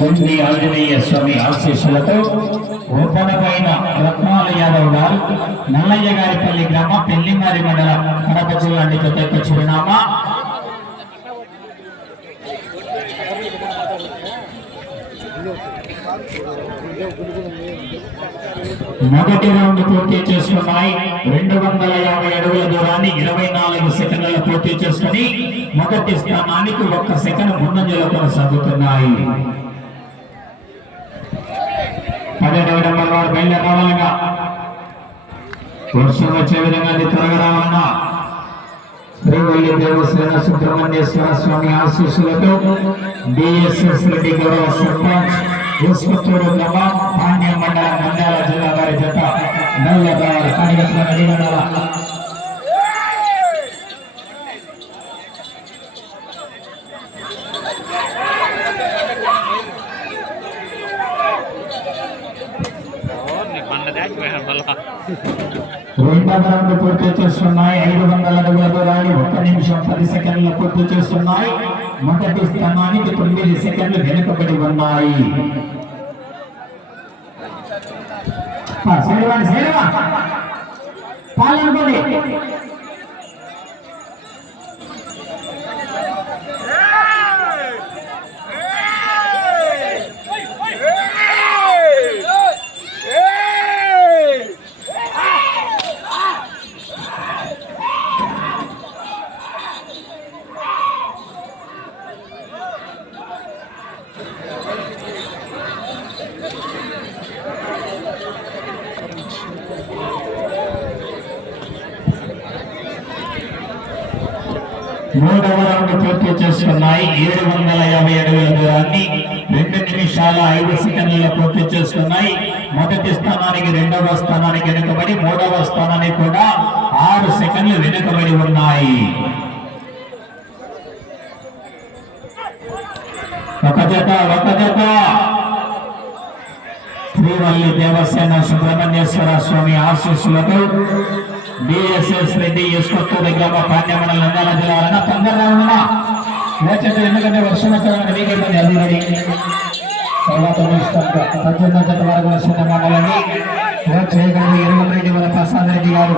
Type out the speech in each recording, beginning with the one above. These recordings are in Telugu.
గుండి ఆంజనేయ స్వామి ఆశీస్సులతో ఓపెనమైన రత్నాల యాదవ్ గారు నల్లయ్య గారిపల్లి గ్రామ పెళ్లిమారి మండలం కడప జిల్లా జత చిరునామా మొదటి రౌండ్ పూర్తి చేసుకున్నాయి. 250 అడుగుల దూరాన్ని 24 సెకండ్లలో పూర్తి చేసుకుని మొదటి స్థానానికి 1 సెకండ్ ముందంజలో కొనసాగుతున్నాయి. 12వ నెంబర్ వారు బయలుదేరి రావాలన్నా, వర్షం వచ్చే విధంగా త్వరగా రావాలన్నా శ్రీవల్లి దేవసేన సుబ్రహ్మణ్యేశ్వర స్వామి ఆశీస్సులతో డిఎస్ఎస్ రెడ్డి గౌరవ సర్పంచ్ ఈశ్వత్తూరు గ్రామం పాండ్య మండలం నంద్యాల జిల్లా వారి జత నల్లగారు కార్యక్రమ నిబంధనల రెండవ రౌండ్ పూర్తి చేస్తున్నాయి. 500 అడుగుల దూరాన్ని 1 నిమిషం 10 సెకండ్లు పూర్తి చేస్తున్నాయి. మొదటి స్థానానికి 9 సెకండ్లు వెనుకబడి ఉన్నాయి. పాలనుకోండి. మూడవ రౌండ్ పూర్తి చేసుకున్నాయి. 750 అడుగుల దూరాన్ని 2 నిమిషాల 5 సెకండ్లలో పూర్తి చేసుకున్నాయి. మొదటి స్థానానికి 2వ స్థానానికి వెనుకబడి 3వ స్థానానికి కూడా 6 సెకండ్లు వెనుకబడి ఉన్నాయి. ఒక జత శ్రీవల్లి దేవసేన సుబ్రహ్మణ్యేశ్వర స్వామి ఆశీస్సులతో డిఎస్ఎస్ రెడ్డి ఈశ్వత్తూరు గ్రామ పాండ్యమండలం నంద్యాల జిల్లా తొందరగా ఉన్నా లేచండి, ఎందుకంటే వర్షం వచ్చాలని మీకు ఇబ్బంది. అది రెడీ తర్వాత 18వ జత వరకు సిద్ధంగా ఉండాలని చేయగలరు. ఎరుగరెడ్డి వల్ల ప్రసాద్ రెడ్డి గారు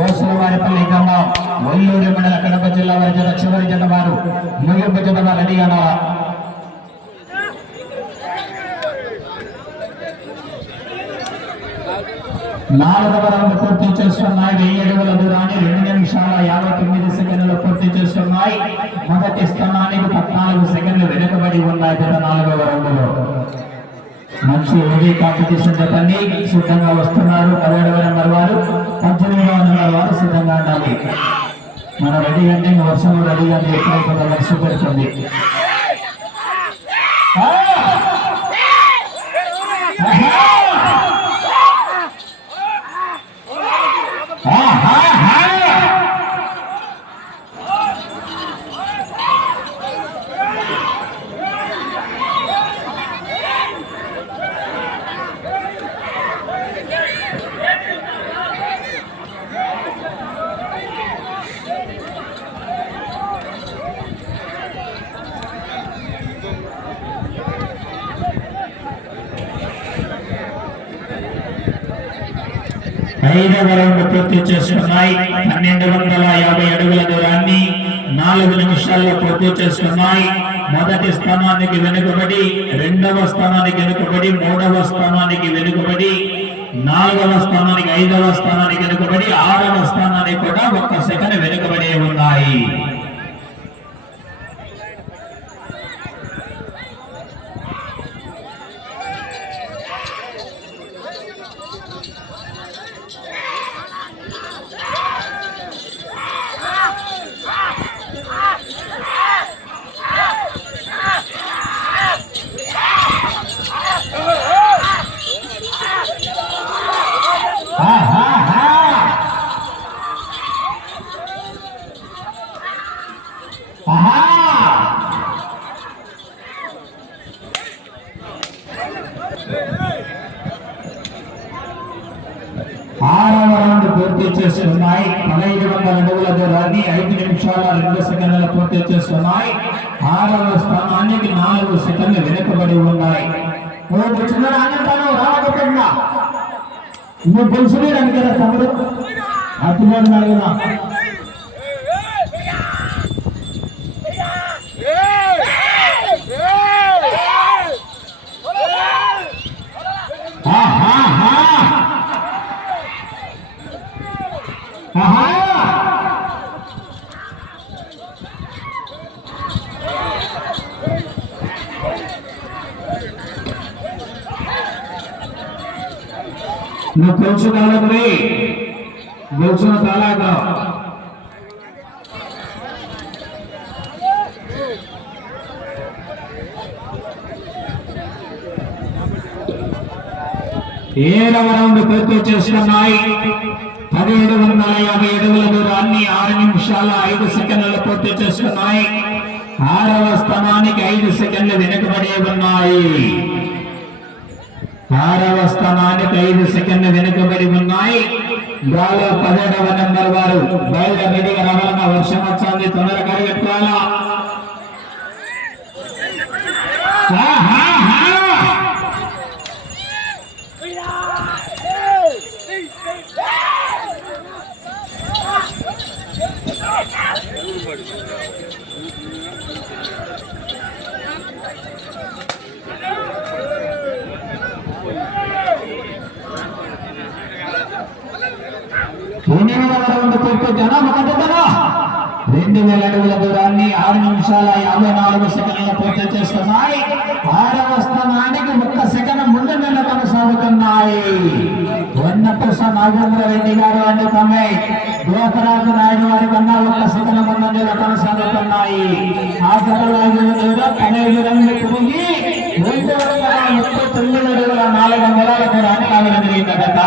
గోసుల వారిపల్లి గ్రామం వల్లూరి మండల కడప జిల్లా వారి జత చివరి జత వారు ముగింపు జత వారు రెడీగా ఉన్నారు. నాలుగవ రౌండ్ పూర్తి చేస్తున్నాయి. 1000 అడుగుల దూరాన్ని 2 నిమిషాల 59 సెకండ్లు పూర్తి చేస్తున్నాయి. మొదటి స్థానానికి 14 సెకండ్లు వెనుకబడి ఉన్నాయి. జత 4వ రౌండ్ లో మంచి హెవీ కాంపిటీషన్ జతని సిద్ధంగా వస్తున్నారు. 17వ నెంబర్ వారు 18వ నెంబర్ వారు సిద్ధంగా ఉండాలి. మనం రెడీ అంటే వర్షం రెడీ అంటే ఎప్పుడైతే వర్షం పెడుతుంది. ఐదవ రౌండ్ పూర్తి చేసుకున్నాయి. 1250 అడుగుల దూరాన్ని 4 నిమిషాల్లో పూర్తి చేసుకున్నాయి. మొదటి స్థానానికి వెనుకబడి 2వ స్థానానికి వెనుకబడి 3వ స్థానానికి వెనుకబడి 4వ స్థానానికి 5వ స్థానానికి వెనుకబడి 6వ స్థానానికి కూడా 1 సెకండ్ వెనుకబడి ఉన్నాయి. 6వ రౌండ్ పూర్తి చేస్తున్నాయి. 1500 అడుగుల దూరాన్ని 5 నిమిషాల 2 సెకండ్ల పూర్తి చేస్తున్నాయి. 6వ స్థానానికి 4 సెకండ్లు వెనుకబడి ఉన్నాయి. నువ్వు తెలుసులేదని కదా తమ్ముడు అటువాడు నాలుగునా నువ్వు కొంచెం కాలే గెలుచున్న తాలాగా ఏడవ రౌండ్ పూర్తి చేస్తున్నాయి. 1750 అడుగుల దూరాన్ని 6 నిమిషాల 5 సెకండ్లు పూర్తి చేస్తున్నాయి. 6వ స్థానానికి 5 సెకండ్లు వెనుకబడి ఉన్నాయి. 6వ స్థానానికి 5 సెకండ్లు వెనుకబడి ఉన్నాయి. గాలో 17వ నెంబర్ వారు బయలుదేరిగా రావాలన్న వర్షం వచ్చింది, తొందరగా పెట్టుకోవాలా. రెండు 2000 అడుగుల దూరాన్ని 6 నిమిషాల 54 సెకండ్ల పూర్తి చేస్తున్నాయి. 6వ స్థానానికి 1 సెకండ్ ముందు నెల కొనసాగుతున్నాయి. వన్నపూస నాగేంద్ర రెడ్డి గారు అండ్ తమ్మే గోపరాజు నాయుడు వారి కన్నా 1 సెకండ్ ముందు నెల కొనసాగుతున్నాయి. ఆ జతలో 15 రన్లు తిరిగి 239 అడుగుల 4 అంగుళాల దూరాన్ని లాగడం జరిగిందట.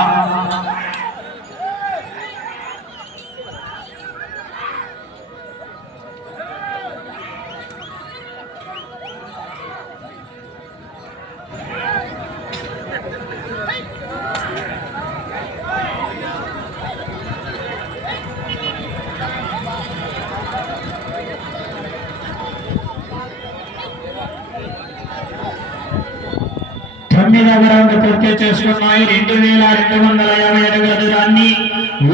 రౌండ్ పూర్తి చేసుకున్నాయి. 2250 అడుగుల దూరాన్ని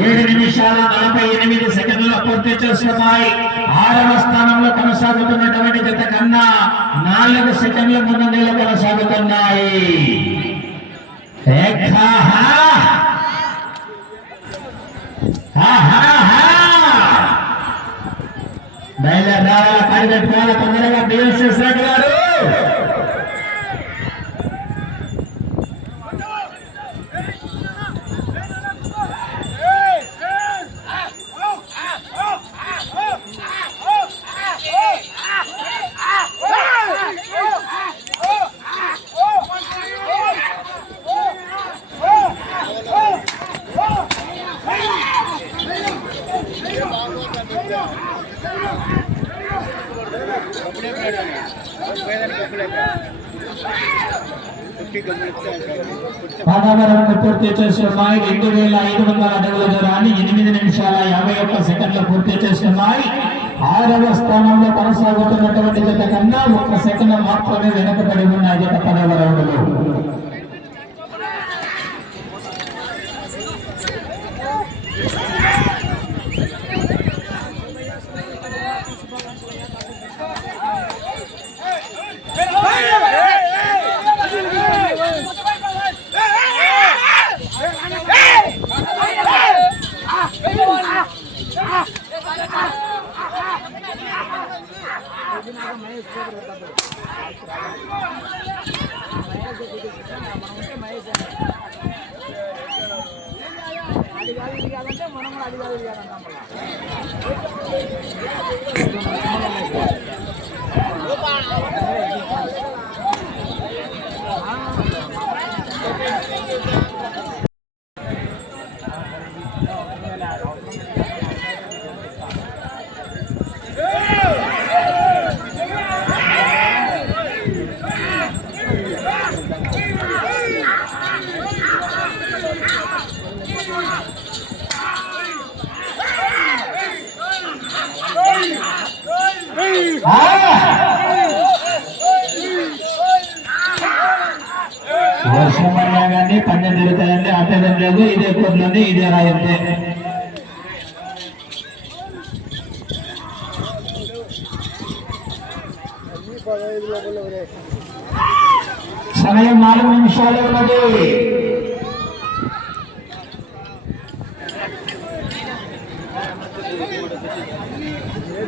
7 నిమిషాల 48 సెకండ్ల పూర్తి చేసుకున్నాయి. 6వ స్థానంలో కొనసాగుతున్నటువంటి జత కన్నా 4 సెకండ్ల ముందంజలో కొనసాగుతున్నాయి. బయలుదేరాల పరిగెట్టుకోవాలి తొందరగా బిఎస్ఎస్ రెడ్డి గారు. పూర్తి చేస్తున్నాయి. 2500 అడుగుల దూరాన్ని 8 నిమిషాల 51 సెకండ్లు పూర్తి చేస్తున్నాయి. 6వ స్థానంలో కొనసాగుతున్నటువంటి జత కన్నా 1 సెకండ్ మాత్రమే వెనుకబడి ఉన్నాయి జత 10వ రౌండ్లో. వర్షం పడినా కానీ పందెం తిరుగుతాయండి, అట్టేదేం లేదు. ఇదే కొద్ది ఇదే రాయంతే. సమయం 4 నిమిషాలు ఉన్నది.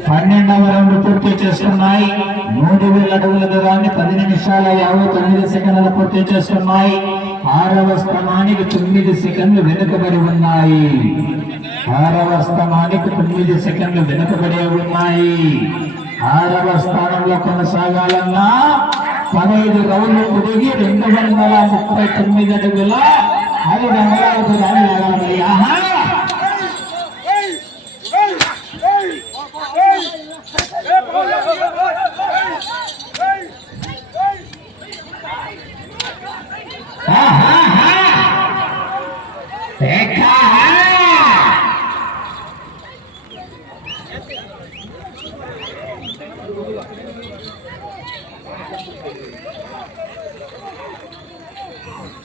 పన్నెండవ రౌండ్ పూర్తి చేస్తున్నాయి. 3000 అడుగుల దూరాన్ని 10 నిమిషాల 59 సెకండ్లు పూర్తి చేస్తున్నాయి. 6వ స్థానానికి 9 సెకండ్లు వెనుకబడి ఉన్నాయి. 6వ స్థానానికి 9 సెకండ్లు వెనుకబడి ఉన్నాయి. 6వ స్థానంలో కొనసాగాలన్నా 15 రౌండ్లు తిరిగి 239 అడుగుల 500వ దూరాన్ని లాగాలి. ఆహా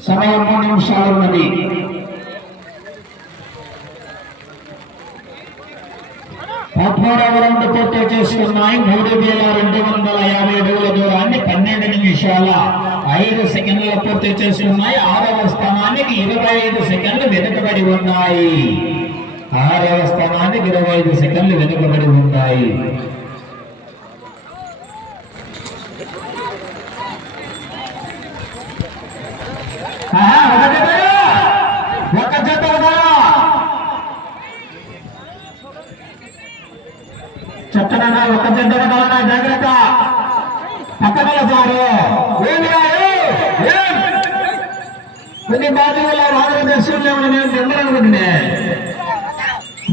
సమయం 3 నిమిషాలు ఉన్నది. పదమూడవ రౌండ్ పూర్తి చేస్తున్నాయి. 3250 అడుగుల దూరాన్ని 12 నిమిషాల 5 సెకండ్లు పూర్తి చేస్తున్నాయి. 6వ స్థానానికి 25 సెకండ్లు వెనుకబడి ఉన్నాయి. 6వ స్థానానికి 25 సెకండ్లు వెనుకబడి ఉన్నాయి. ఒక జత చెత్తన ఒక జత జాగ్రత్త పక్కన సారు కొన్ని బాధ్యతలు ఆంధ్రప్రదేశ్ నేను అందరూ అనుకుంటున్నా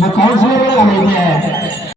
మా కౌన్సిలర్ కూడా